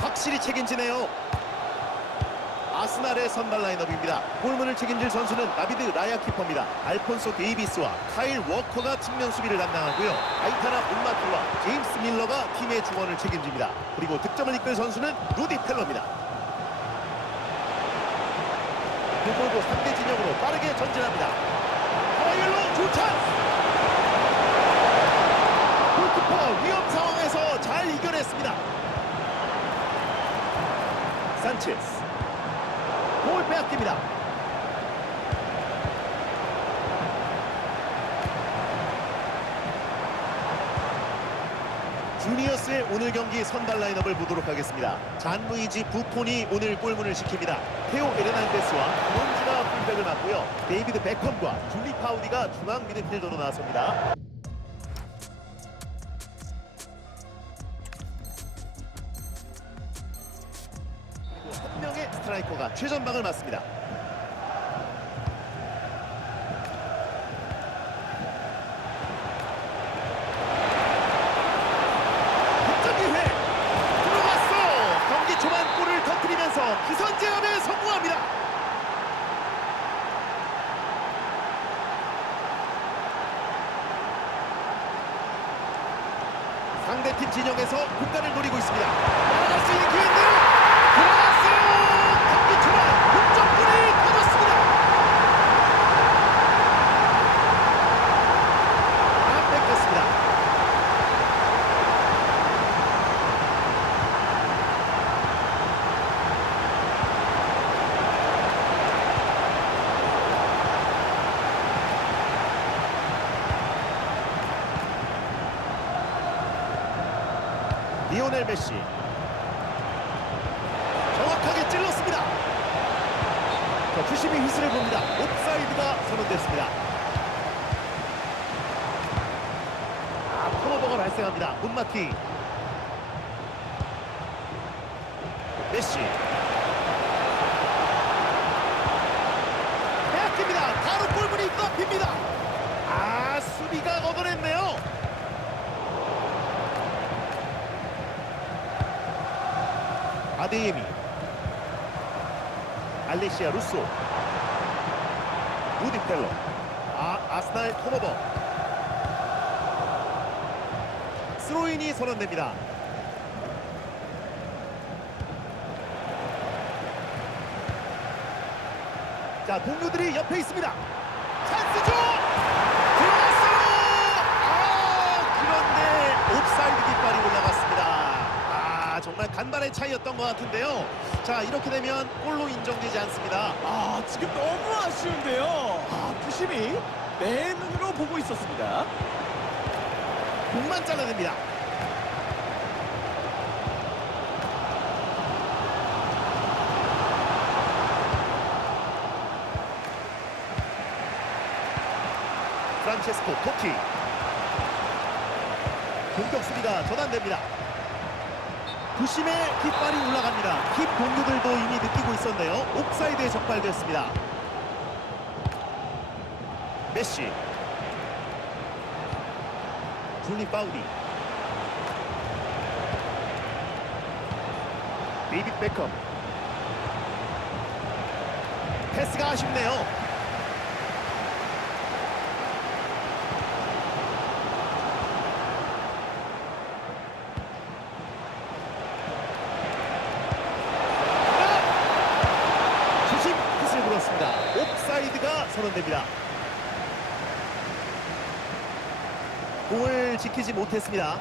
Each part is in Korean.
확실히 책임지네요. 아스날의 선발 라인업입니다. 골문을 책임질 선수는 다비드 라야 키퍼입니다. 알폰소 데이비스와 카일 워커가 측면 수비를 담당하고요. 아이타나 본마트와 제임스 밀러가 팀의 중원을 책임집니다. 그리고 득점을 이끌 선수는 루디 펠러입니다. 그골도 상대 진영으로 빠르게 전진합니다. 파이엘로 조찬스! 골키퍼 위험 상황에서 잘 이겨냈습니다. 산체스 볼 빼앗깁니다. 주니어스의 오늘 경기 선발 라인업을 보도록 하겠습니다. 잔루이지 부폰이 오늘 골문을 지킵니다. 테오 에르난데스와 론즈가 풀백을 맡고요. 데이비드 베컴과 줄리 파우디가 중앙 미드필더로 나섭니다. 스트라이커가 최전방을 맡습니다. 득점 기회 들어갔어. 경기 초반 골을 터뜨리면서 기선 제압에 성공합니다. 상대팀 진영에서 공간을 노리고 있습니다. 날아갈 수 있는 기회인데요. 들어갔어요. 경기 초반 득점골이 터졌습니다. 안 뺏겼습니다. 리오넬 메시 정확하게 찔렀습니다. 자, 주심이 휘슬을 봅니다. 옵사이드가 선언됐습니다. 아, 턴오버가 발생합니다. 문마키 메시 빼앗깁니다. 바로 골문이 꺾입니다. 아, 수비가 얻어냈네요. 아데예미 알레시아 루소 루디 펠러 아, 아스날 턴오버 스로인이 선언됩니다. 자 동료들이 옆에 있습니다. 찬스죠 들어갔어요 아 그런데 옵사이드 깃발이 올라갔습니다 아 정말 간발의 차이였던 것 같은데요. 자 이렇게 되면 골로 인정되지 않습니다. 아 지금 너무 아쉬운데요. 아 부심이 내 눈으로 보고 있었습니다. 공만 잘라냅니다. 프란체스코 토티 공격 수비가 전환됩니다 부심의 깃발이 올라갑니다. 팀 동료들도 이미 느끼고 있었네요. 옵사이드에 적발됐습니다. 메시. 줄리 파우디 데이빗 베컴. 패스가 아쉽네요 주심 굿을 불었습니다 옵사이드가 선언 됩니다 공을 지키지 못했습니다.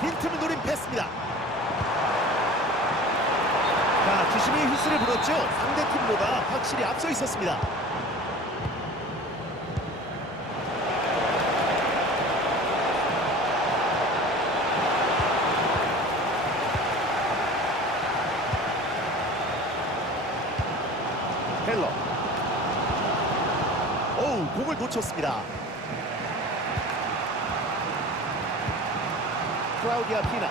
빈틈을 노린 패스입니다. 자, 주심이 휘슬을 불었죠. 상대팀보다 확실히 앞서 있었습니다. 텔러. 오, 공을 놓쳤습니다. 클라우디아 피나.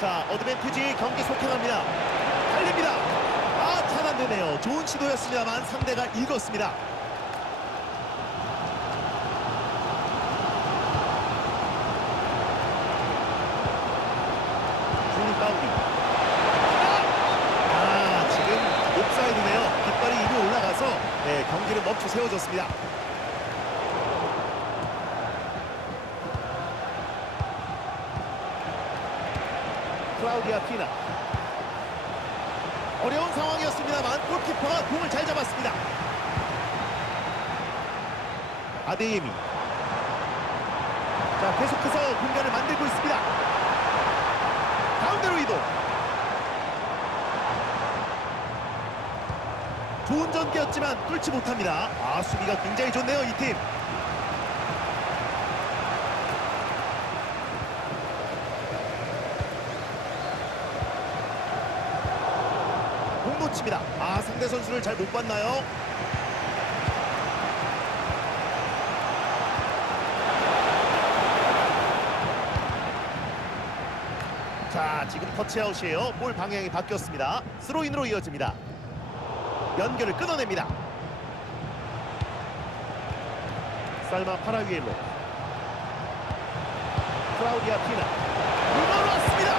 자, 어드밴티지 경기 속행합니다. 달립니다. 아, 잘안 되네요. 좋은 시도였습니다만 상대가 읽었습니다. 줄리 파울이 맞춰 세워졌습니다. 클라우디아 피나 어려운 상황이었습니다만 골키퍼가 공을 잘 잡았습니다. 아데예미 자 계속해서 공간을 만들고 있습니다. 가운데로 이동. 좋은 전개였지만 뚫지 못합니다. 아 수비가 굉장히 좋네요 이 팀. 공 놓칩니다. 아 상대 선수를 잘 못 봤나요? 자 지금 터치아웃이에요. 볼 방향이 바뀌었습니다. 스로인으로 이어집니다. 연결을 끊어냅니다. 살마 파라위엘로 클라우디아 피나 이번 왔습니다.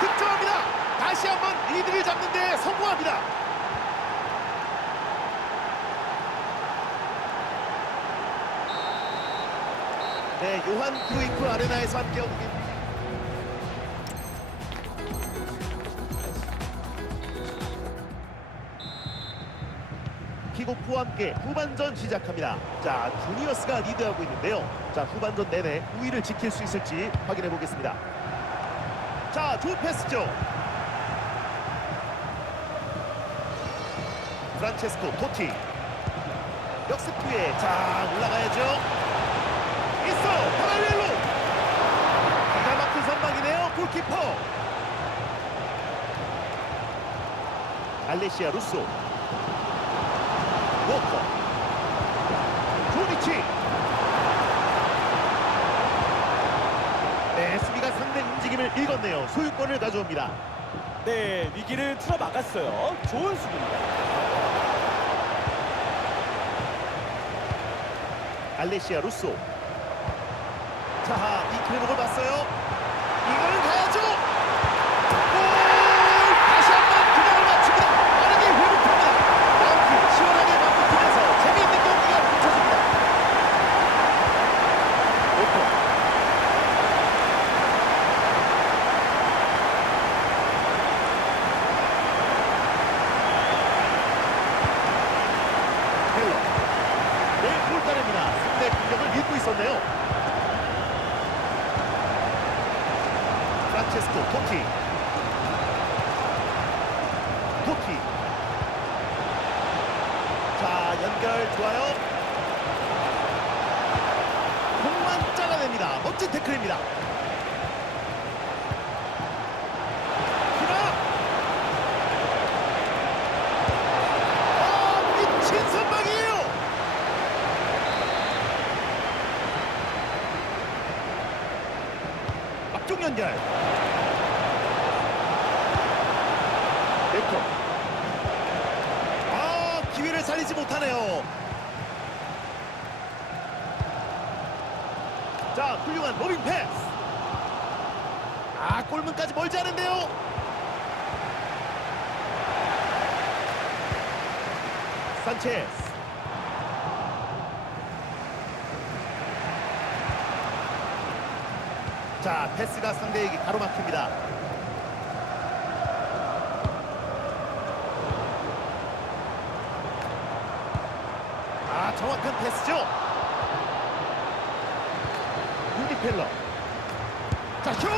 골 득점합니다. 다시 한번 리드를 잡는 데 성공합니다. 네, 요한 크루이프 아레나에서 함께하고 계십 킥오프와 함께 후반전 시작합니다. 자, 주니어스가 리드하고 있는데요. 자, 후반전 내내 우위를 지킬 수 있을지 확인해 보겠습니다. 자, 좋은 패스죠. 프란체스코 토티. 역습 뒤에 자, 올라가야죠. 있어, 파라렐로. 기가 막힌 선방이네요. 골키퍼. 알레시아 루소. 워커 조비치 네 수비가 상대 움직임을 읽었네요. 소유권을 가져옵니다. 네, 위기를 틀어 막았어요. 좋은 수비입니다. 알레시아 루소. 자 이크레목을 봤어요. 이거는 가야죠 골 다시 한번 균형을 맞춥니다 빠르게 회복합니다 다운킥 시원하게 맞붙으면서 재미있는 경기가 펼쳐집니다 워커 힐러 네, 골다릅니다. 상대 공격을 읽고 있었네요. 프란체스코 토티. 토티. 자, 연결 좋아요. 공만 잘라냅니다. 멋진 태클입니다. 히나. 아, 미친 선방이에요. 앞쪽 연결. 네코 아 기회를 살리지 못하네요. 자 훌륭한 로빙 패스. 아 골문까지 멀지 않은데요. 산체스 자 패스가 상대에게 가로막힙니다. 아 정확한 패스죠? 루디 펠러. 자 슛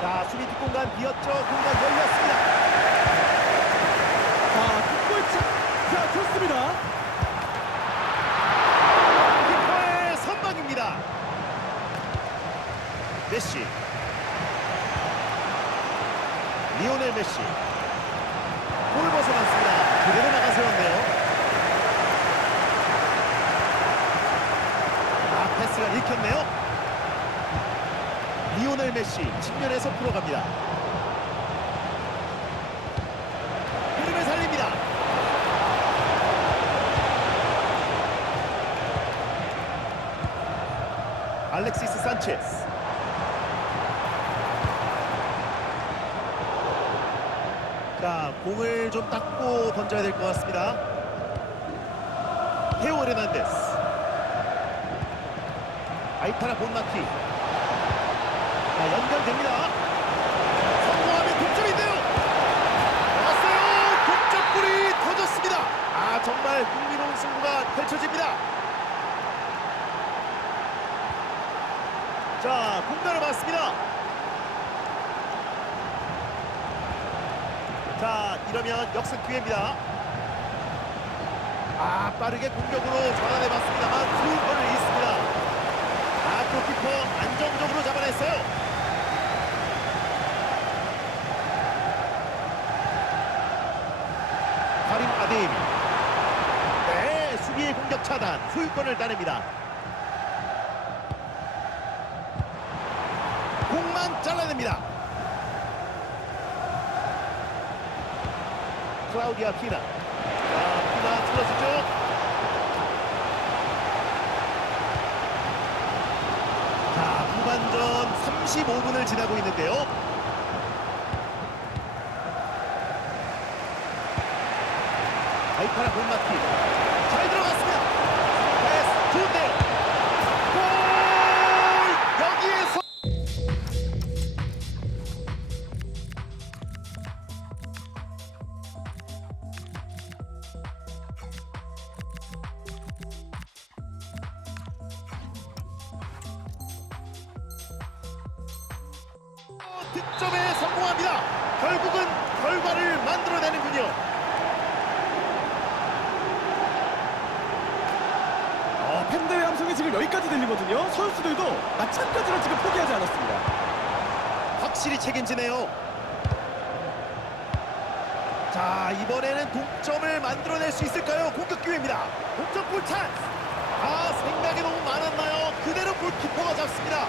자, 수비 뒷공간 비었죠. 공간 열렸습니다. 자, 뒷골차. 자, 좋습니다. 키퍼의 선방입니다. 메시. 리오넬 메시. 골 벗어났습니다. 그대로 나가 세웠네요. 아, 패스가 읽혔네요. 리오넬 메시 측면에서 풀어갑니다. 흐름을 살립니다. 알렉시스 산체스 자 공을 좀 닦고 던져야 될 것 같습니다 헤오 헤르난데스 아이타라 본마티 자 연결됩니다. 성공하면 동점인데요. 나왔어요. 동점골이 터졌습니다. 아 정말 흥미로운 승부가 펼쳐집니다. 자, 공간을 봤습니다. 자, 이러면 역습 기회입니다. 아, 빠르게 공격으로 전환해 봤습니다만 두 번을 잃습니다. 아, 골키퍼 안정적으로 잡아냈어요. 카림 아데이미. 네, 수비의 공격 소유권을 따냅니다. 공만 잘라냅니다. 클라우디아 피나. 자, 피나 틀어주죠. 자, 후반전 35분을 지나고 있는데요. 득점에 성공합니다. 결국은 결과를 만들어내는군요. 어, 팬들의 함성이 지금 여기까지 들리거든요. 선수들도 마찬가지로 지금 포기하지 않았습니다. 확실히 책임지네요. 자 이번에는 동점을 만들어낼 수 있을까요? 공격 기회입니다. 동점골 찬스. 아 생각이 너무 많았나요? 그대로 골키퍼가 잡습니다.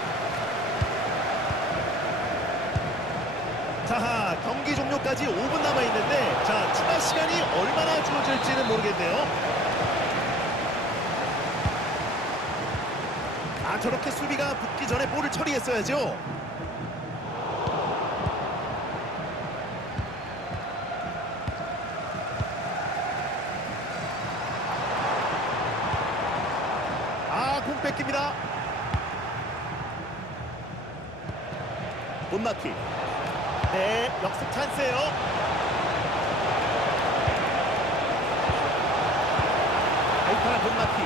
자 경기 종료까지 5분 남아 있는데 자 추가 시간이 얼마나 주어질지는 모르겠네요. 아 저렇게 수비가 붙기 전에 볼을 처리했어야죠. 아, 공 뺏깁니다. 본마티. 네, 역습 찬스예요. 알파라 본마티.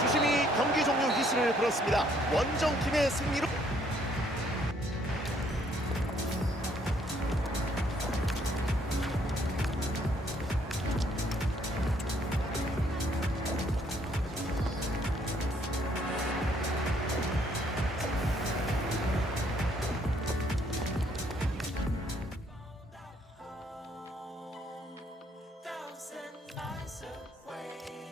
주심이 경기 종료 휘슬을 불었습니다. 원정팀의 승리로 flies away.